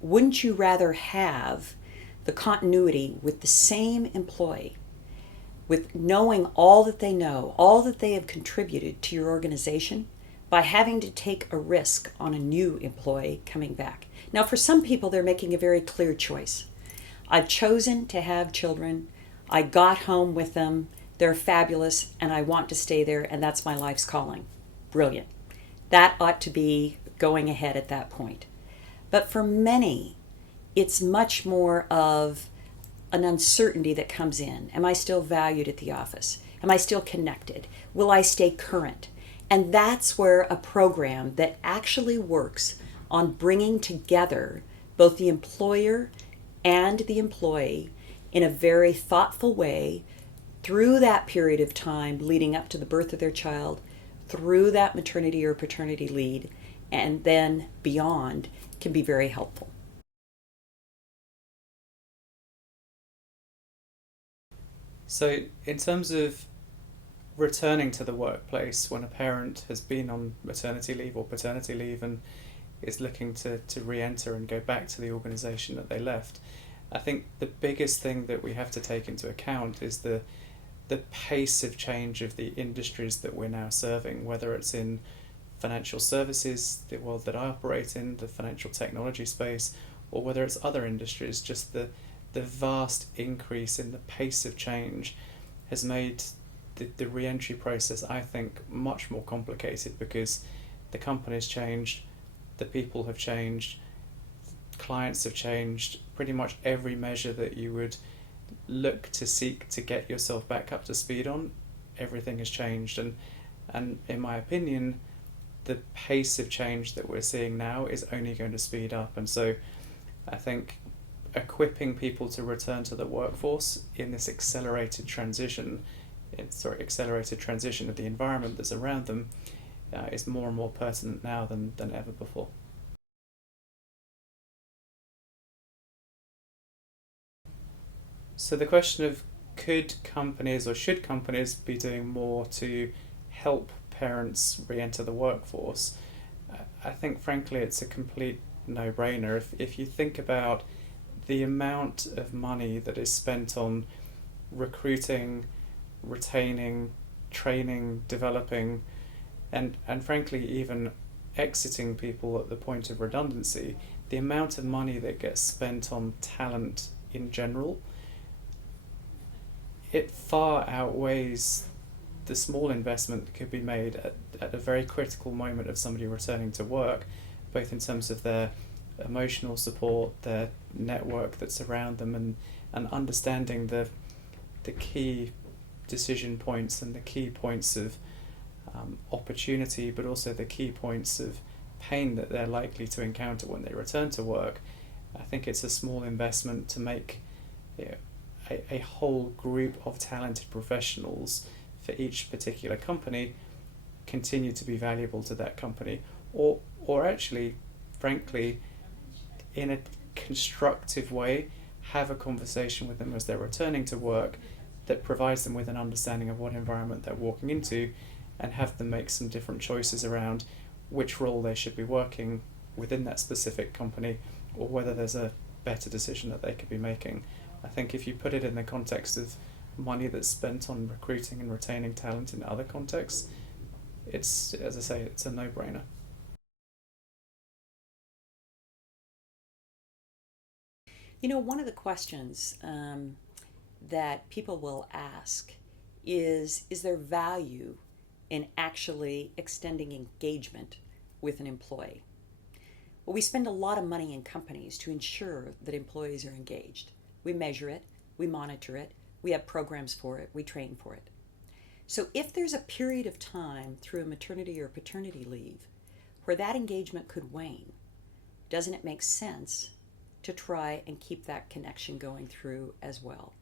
wouldn't you rather have the continuity with the same employee, with knowing all that they know, all that they have contributed to your organization, by having to take a risk on a new employee coming back? Now, for some people, they're making a very clear choice. I've chosen to have children. I got home with them. They're fabulous, and I want to stay there, and that's my life's calling. Brilliant. That ought to be going ahead at that point. But for many, it's much more of an uncertainty that comes in. Am I still valued at the office? Am I still connected? Will I stay current? And that's where a program that actually works on bringing together both the employer and the employee in a very thoughtful way through that period of time leading up to the birth of their child, through that maternity or paternity leave, and then beyond, can be very helpful. So, in terms of returning to the workplace when a parent has been on maternity leave or paternity leave and is looking to re-enter and go back to the organisation that they left, I think the biggest thing that we have to take into account is the pace of change of the industries that we're now serving, whether it's in financial services, the world that I operate in, the financial technology space, or whether it's other industries. Just the vast increase in the pace of change has made the re-entry process, I think, much more complicated, because the company's changed, the people have changed, clients have changed. Pretty much every measure that you would look to seek to get yourself back up to speed on, everything has changed. And in my opinion, the pace of change that we're seeing now is only going to speed up. And so I think equipping people to return to the workforce in this accelerated transition of the environment that's around them is more and more pertinent now than ever before. So the question of could companies or should companies be doing more to help parents re-enter the workforce? I think frankly it's a complete no-brainer. If you think about the amount of money that is spent on recruiting, retaining, training, developing, and frankly even exiting people at the point of redundancy, the amount of money that gets spent on talent in general, it far outweighs the small investment that could be made at a very critical moment of somebody returning to work, both in terms of their emotional support, their network that's around them, and understanding the key decision points and the key points of opportunity, but also the key points of pain that they're likely to encounter when they return to work. I think it's a small investment to make a whole group of talented professionals for each particular company continue to be valuable to that company, or actually, frankly, in a constructive way, have a conversation with them as they're returning to work that provides them with an understanding of what environment they're walking into, and have them make some different choices around which role they should be working within that specific company, or whether there's a better decision that they could be making. I think if you put it in the context of money that's spent on recruiting and retaining talent in other contexts, it's, as I say, it's a no-brainer. You know, one of the questions that people will ask is there value in actually extending engagement with an employee? Well, we spend a lot of money in companies to ensure that employees are engaged. We measure it, we monitor it, we have programs for it, we train for it. So if there's a period of time through a maternity or paternity leave where that engagement could wane, doesn't it make sense to try and keep that connection going through as well?